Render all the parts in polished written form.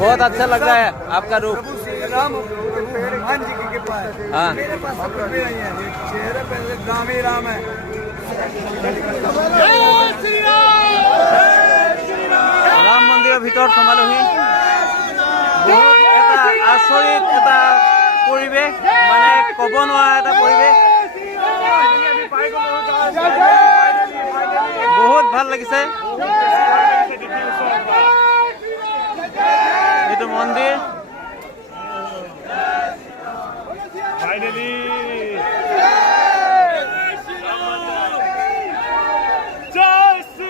बहुत अच्छा लग रहा है आपका रूप। प्रभु श्री राम हनुमान जी की कृपा है। हाँ। मेरे पास सब कुछ भी नहीं है, चेहरे पे राम ही राम है। राम मंदिर भीतर सोमालोহি बहुत এটা আচৰিত এটা পৰিৱেশ মানে ক'ব নোৱাৰা এটা পৰিৱেশ বহুত ভাল লাগিছে এইটো মন্দিৰ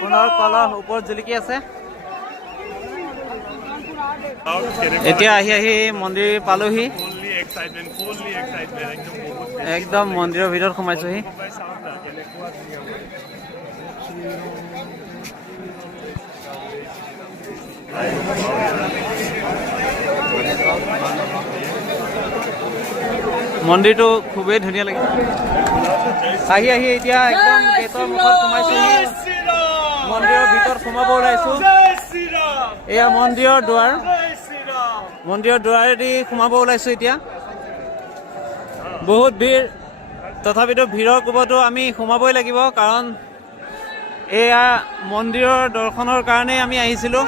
পুনৰ কলহ ওপৰত জিলিকি আছে এতিয়া আহি মন্দিৰ পালোহি একদম মন্দিৰৰ ভিতৰত সোমাইছোহি মন্দিৰটো খুবেই ধুনীয়া লাগে আহি এতিয়া একদম গেটৰ মুখত সোমাইছোহি মন্দিৰৰ ভিতৰত সোমাব ওলাইছো এয়া মন্দিৰৰ দুৱাৰেদি সোমাব ওলাইছো এতিয়া বহুত ভিৰ তথাপিতো ভিৰৰ কোবতো আমি সোমাবই লাগিব কাৰণ এয়া মন্দিৰৰ দৰ্শনৰ কাৰণেই আমি আহিছিলোঁ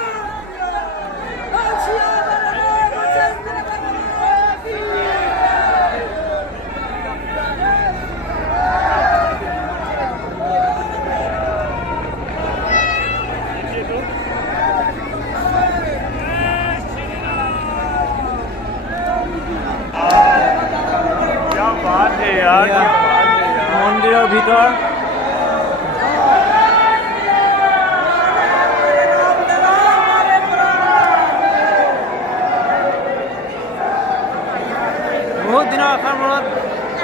মন্দিৰৰ ভিতৰ বহুত দিনৰ আশাৰ মূৰত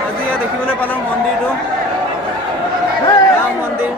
আজি দেখিবলৈ পালোঁ মন্দিৰটো ৰাম মন্দিৰ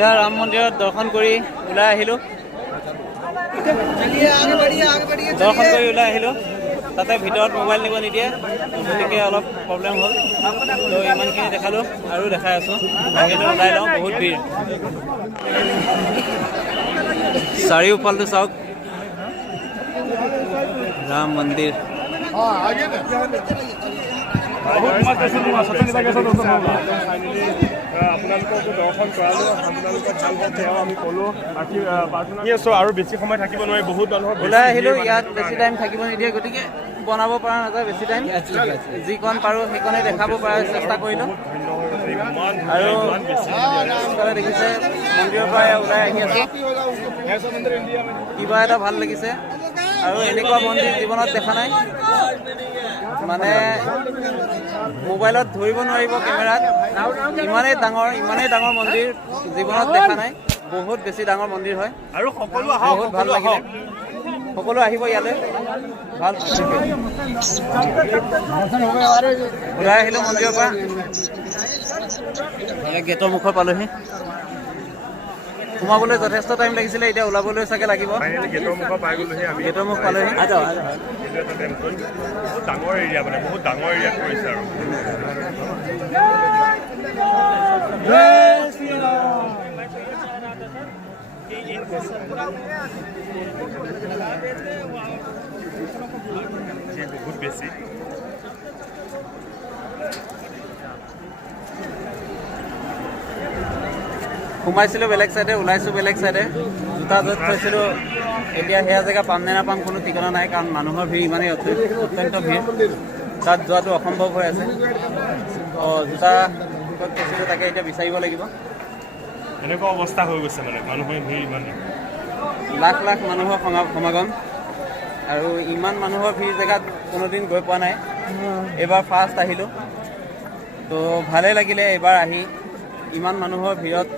এয়া ৰাম মন্দিৰত দৰ্শন কৰি ওলাই আহিলোঁ তাতে ভিতৰত মোবাইল নিব নিদিয়ে গতিকে অলপ প্ৰব্লেম হ'ল তো ইমানখিনি দেখালোঁ আৰু দেখাই আছোঁ বাহিৰলৈ ওলাই লওঁ বহুত ভিৰ চাৰিওফালটো চাওক ৰাম মন্দিৰ আৰু বেছি সময় থাকিব নোৱাৰে বহুত মানুহ ওলাই আহিলোঁ ইয়াত বেছি টাইম থাকিব নিদিয়ে গতিকে বনাব পৰা নাযায় বেছি টাইম যিকণ পাৰোঁ সেইকণে দেখাব পৰাৰ চেষ্টা কৰিলোঁ আৰু দেখিছে মন্দিৰৰ পৰা ওলাই আহি আছোঁ কিবা এটা ভাল লাগিছে আৰু এনেকুৱা মন্দিৰ জীৱনত দেখা নাই মানে মোবাইলত ধৰিব নোৱাৰিব কেমেৰাত ইমানেই ডাঙৰ মন্দিৰ জীৱনত দেখা নাই বহুত বেছি ডাঙৰ মন্দিৰ হয় আৰু বহুত ভাল লাগিলে সকলো আহিব ইয়ালৈ ভাল ওলাই আহিলোঁ মন্দিৰৰ পৰা গেটৰ মুখত পালোহি সোমাবলৈ যথেষ্ট টাইম লাগিছিলে এতিয়া ওলাবলৈ চাগে লাগিব গেটৰ মুখ পালোহি ডাঙৰ এৰিয়া মানে বহুত ডাঙৰ এৰিয়াত কৰিছে আৰু বহুত বেছি সোমাইছিলোঁ বেলেগ চাইডে, ওলাইছোঁ বেলেগ চাইডে। জোতা য'ত থৈছিলোঁ এতিয়া সেয়া জেগা পাম নে নাপাম কোনো ঠিকনা নাই, কাৰণ মানুহৰ ভিৰ ইমানেই অত্যন্ত ভিৰ, তাত যোৱাটো অসম্ভৱ হৈ আছে। জোতা ক'ত থৈছিলোঁ তাকে এতিয়া বিচাৰিব লাগিব। এনেকুৱা অৱস্থা হৈ গৈছে মানে মানুহৰ ভিৰ ইমানেই, লাখ লাখ মানুহৰ সমাগম, আৰু ইমান মানুহৰ ভিৰ জেগাত কোনোদিন গৈ পোৱা নাই। এইবাৰ ফাৰ্ষ্ট আহিলোঁ, তো ভালেই লাগিলে এইবাৰ আহি। ইমান মানুহৰ ভিৰত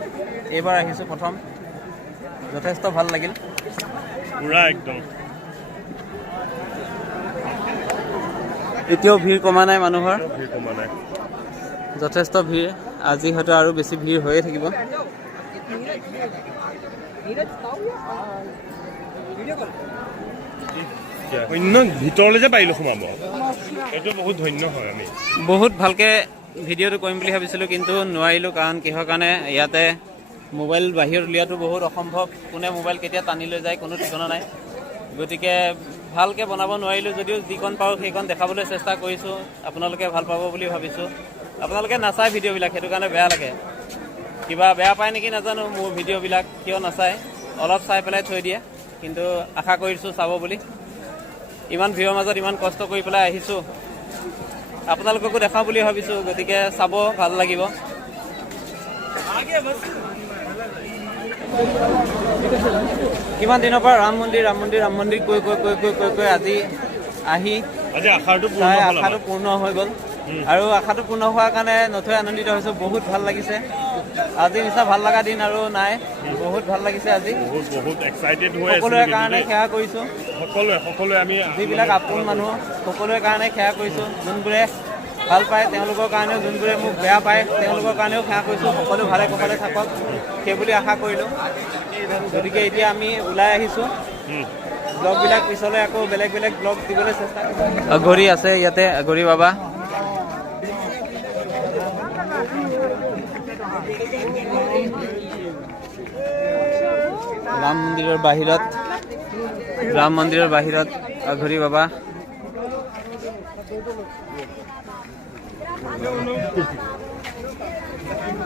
এইবাৰ আহিছোঁ প্ৰথম, যথেষ্ট ভাল লাগিল। পুৰা একদম এতিয়াও ভিৰ কমা নাই মানুহৰ, ভিৰ কমা নাই। যথেষ্ট ভিৰ। আজি হয়তো আৰু বেছি ভিৰ হৈয়ে থাকিব। অন্য ভিতৰলৈ যে পাৰিলোঁ সোমাব, এইটো বহুত ধন্য হয়। আমি বহুত ভালকৈ ভিডিঅ'টো কৰিম বুলি ভাবিছিলোঁ, কিন্তু নোৱাৰিলোঁ। কাৰণ কিহৰ কাৰণে, ইয়াতে মোবাইল বাহিৰত উলিওৱাটো বহুত অসম্ভৱ। কোনে মোবাইল কেতিয়া টানি লৈ যায় কোনো ঠিকনা নাই। গতিকে ভালকৈ বনাব নোৱাৰিলোঁ, যদিও যিকণ পাৰোঁ সেইকণ দেখাবলৈ চেষ্টা কৰিছোঁ। আপোনালোকে ভাল পাব বুলি ভাবিছোঁ। আপোনালোকে নাচায় ভিডিঅ'বিলাক, সেইটো কাৰণে বেয়া লাগে। কিবা বেয়া পায় নেকি নাজানো, মোৰ ভিডিঅ'বিলাক কিয় নাচায়, অলপ চাই পেলাই থৈ দিয়ে। কিন্তু আশা কৰিছোঁ চাব বুলি। ইমান ভিৰৰ মাজত ইমান কষ্ট কৰি পেলাই আহিছোঁ, আপোনালোককো দেখাওঁ বুলি ভাবিছোঁ। গতিকে চাব, ভাল লাগিব। কিমান দিনৰ পৰা ৰাম মন্দিৰ কৈ আজি আহি আশাটো পূৰ্ণ হৈ গ'ল। আৰু আশাটো পূৰ্ণ হোৱাৰ কাৰণে নথৈ আনন্দিত হৈছোঁ। বহুত ভাল লাগিছে। আজি নিচিনা ভাল লগা দিন আৰু নাই। বহুত ভাল লাগিছে আজি। বহুত এক্সাইটেড হৈ সকলোৰে কাৰণে সেৱা কৰিছোঁ। সকলোৱে আমি যিবিলাক আপোন মানুহ সকলোৰে কাৰণে সেৱা কৰিছোঁ। যোনবোৰে ভাল পায় তেওঁলোকৰ কাৰণেও, যোনবোৰে মোক বেয়া পায় তেওঁলোকৰ কাৰণেও সেৱা কৰিছোঁ। সকলো ভালে কুশলে থাকক সেইবুলি আশা কৰিলোঁ। গতিকে এতিয়া আমি ওলাই আহিছোঁ। ব্লগবিলাক পিছলৈ আকৌ বেলেগ বেলেগ ব্লগ দিবলৈ চেষ্টা কৰিম। অঘৰী আছে ইয়াতে, অঘৰী বাবা। ৰাম মন্দিৰৰ বাহিৰত অঘৰী বাবা।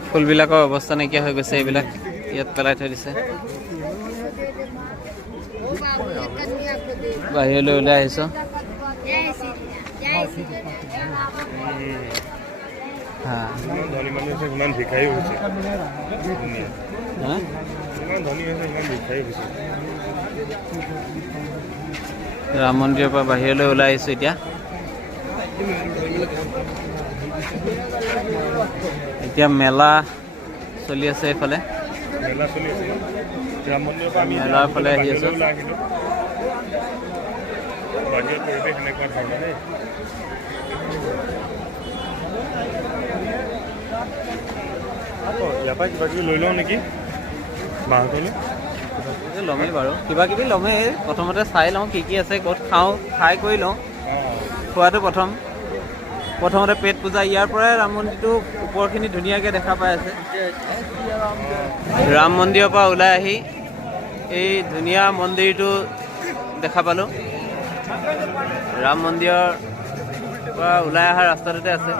ফুলবিলাকৰ অৱস্থা নাইকিয়া হৈ গৈছে, এইবিলাক ইয়াত পেলাই থৈ দিছে। বাহিৰলৈ ওলাই আহিছোঁ। ধনী মানুহ হৈছে, ইমান ভিক্ষাৰী হৈছে। ইমান ধনী হৈছে, ইমান ভিক্ষাৰী হৈছে। ৰাম মন্দিৰৰ পৰা বাহিৰলৈ ওলাই আহিছোঁ এতিয়া। এতিয়া মেলা চলি আছে এইফালে। মেলাৰ ফালে আহি আছোঁ। বাহিৰৰ পৰিৱেশ এনেকুৱা ধৰণৰ দেই। ইয়াৰ পৰা কিবা কিবি লৈ লওঁ নেকি মাহঁতলৈ? ল'মেই বাৰু, কিবা কিবি ল'মেই। প্ৰথমতে চাই লওঁ কি কি আছে, ক'ত খাওঁ, খাই কৰি লওঁ। খোৱাটো প্ৰথমতে পেট পূজা। ইয়াৰ পৰাই ৰাম মন্দিৰটো ওপৰখিনি ধুনীয়াকৈ দেখা পাই আছে। ৰাম মন্দিৰৰ পৰা ওলাই আহি এই ধুনীয়া মন্দিৰটো দেখা পালোঁ। ৰাম মন্দিৰৰ পৰা ওলাই অহা ৰাস্তাটোতে আছে।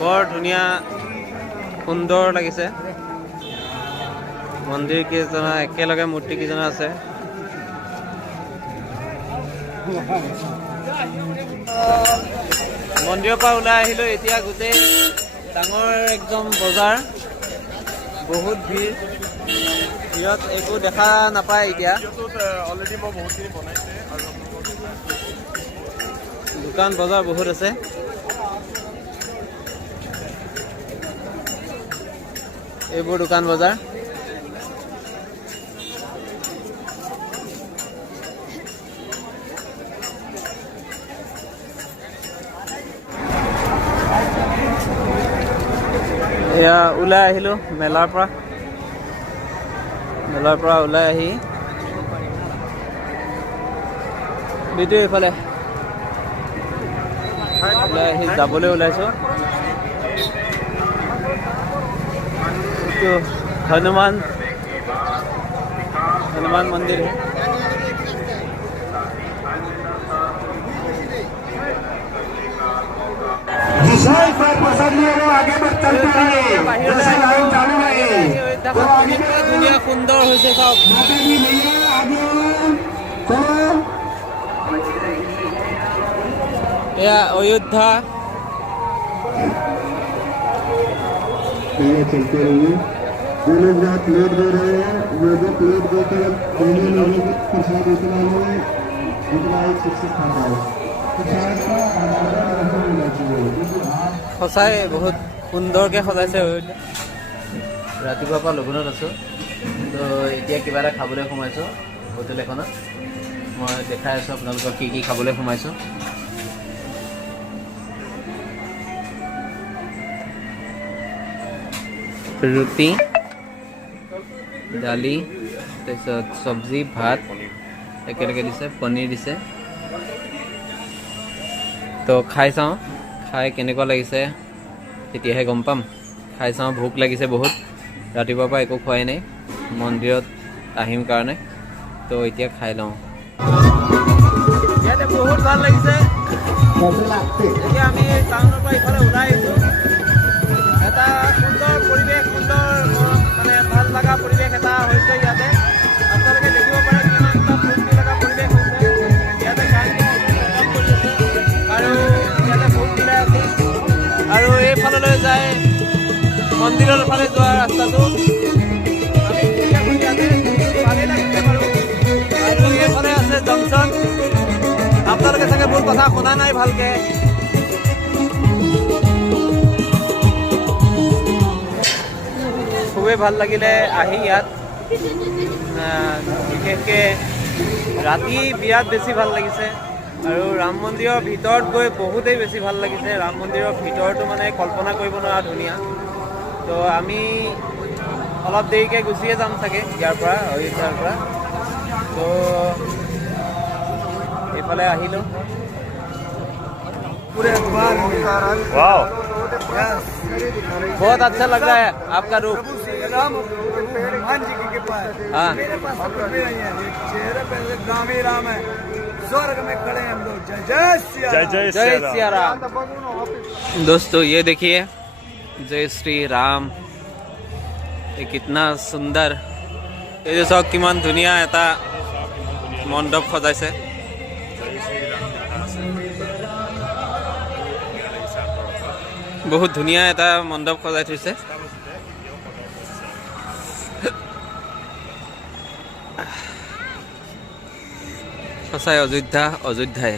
বৰ ধুনীয়া, সুন্দৰ লাগিছে। মন্দিৰ কেইজনা একেলগে মূৰ্তি কেইজনা আছে। মন্দিৰৰ পৰা ওলাই আহিলোঁ। এতিয়া গোটেই ডাঙৰ একদম বজাৰ, বহুত ভিৰ। ভিৰত একো দেখা নাপায় এতিয়া। অলৰেডি মই বহুতখিনি বনাইছে আৰু দোকান বজাৰ বহুত আছে। এইবোৰ দোকান বজাৰ। এয়া ওলাই আহিলোঁ মেলাৰ পৰা ওলাই আহি বিদ্যুৎ এইফালে আহি যাবলৈ ওলাইছোঁ। এইটো হনুমান মন্দিৰ। ধুনীয়া সুন্দৰ হৈছে চাওক। এয়া অযোধ্যা। चलते रहिए वो लोग जहाँ प्लेट दे रहे हैं वो जो प्लेट देकर प्रसाद उतना ही एक सक्सेस खाता है प्रसाद का आधार नहीं होना चाहिए। সঁচাই বহুত সুন্দৰকৈ সজাইছে অযোধ্যা। ৰাতিপুৱাৰ পৰা লঘোণত আছোঁ, তো এতিয়া কিবা এটা খাবলৈ সোমাইছোঁ হোটেল এখনত। মই দেখাই আছোঁ আপোনালোকক কি কি খাবলৈ সোমাইছোঁ। ৰুটি, দালি, তাৰপিছত চব্জি, ভাত একেলগে দিছে, পনীৰ দিছে। তো খাই চাওঁ, খাই কেনেকুৱা লাগিছে তেতিয়াহে গম পাম। খাই চাওঁ, ভোক লাগিছে বহুত, ৰাতিপুৱাৰ পৰা একো খোৱাই নাই, মন্দিৰত আহিম কাৰণে। তো এতিয়া খাই লওঁ। ইয়াতে বহুত ভাল লাগিছে। এতিয়া আমি টাউনৰ পৰা ইফালে ওলাই আহিছোঁ। এটা সুন্দৰ পৰিৱেশ, সুন্দৰ মানে ভাল লগা পৰিৱেশ এটা হৈছে ইয়াতে। আপোনালোকে দেখিব পাৰে কিমান এটা ফূৰ্তি লগা পৰিৱেশ হৈছে। ইয়াতে গাড়ী কৰি আছে আৰু ইয়াতে বহুত মিলাই আছে। আৰু এইফাললৈ যায় মন্দিৰৰ ফালে যোৱা ৰাস্তাটো। আমি ইয়াতে ভালেই লাগিছে বাৰু। আৰু এইফালে আছে জংচন। আপোনালোকে চাগে মোৰ কথা শুনা নাই ভালকৈ। খুবেই ভাল লাগিলে আহি ইয়াত। বিশেষকৈ ৰাতি বিৰাট বেছি ভাল লাগিছে। আৰু ৰাম মন্দিৰৰ ভিতৰত গৈ বহুতেই বেছি ভাল লাগিছে। ৰাম মন্দিৰৰ ভিতৰটো মানে কল্পনা কৰিব নোৱাৰা ধুনীয়া। তো আমি অলপ দেৰিকৈ গুচিয়ে যাম চাগে ইয়াৰ পৰা, অযোধ্যাৰ পৰা। তো এইফালে আহিলোঁ। पूरे अखबार में वाओ, बहुत अच्छा लग रहा है आपका रूप। प्रभु श्री राम हनुमान जी की कृपा है। हाँ। मेरे पास सब कुछ भी नहीं है, ये चेहरे पे राम ही राम है। स्वर्ग में खड़े हैं हम लोग। जय जय सिया जय राम। जय जय श्री सिया राम। राम। दोस्तों ये देखिए, जय श्री राम। ये कितना सुंदर, ये जो सब किमान धुनिया এটা মণ্ডপ সজাইছে। বহুত ধুনীয়া এটা মণ্ডপ সজাই থৈছে। সঁচাই অযোধ্যাই।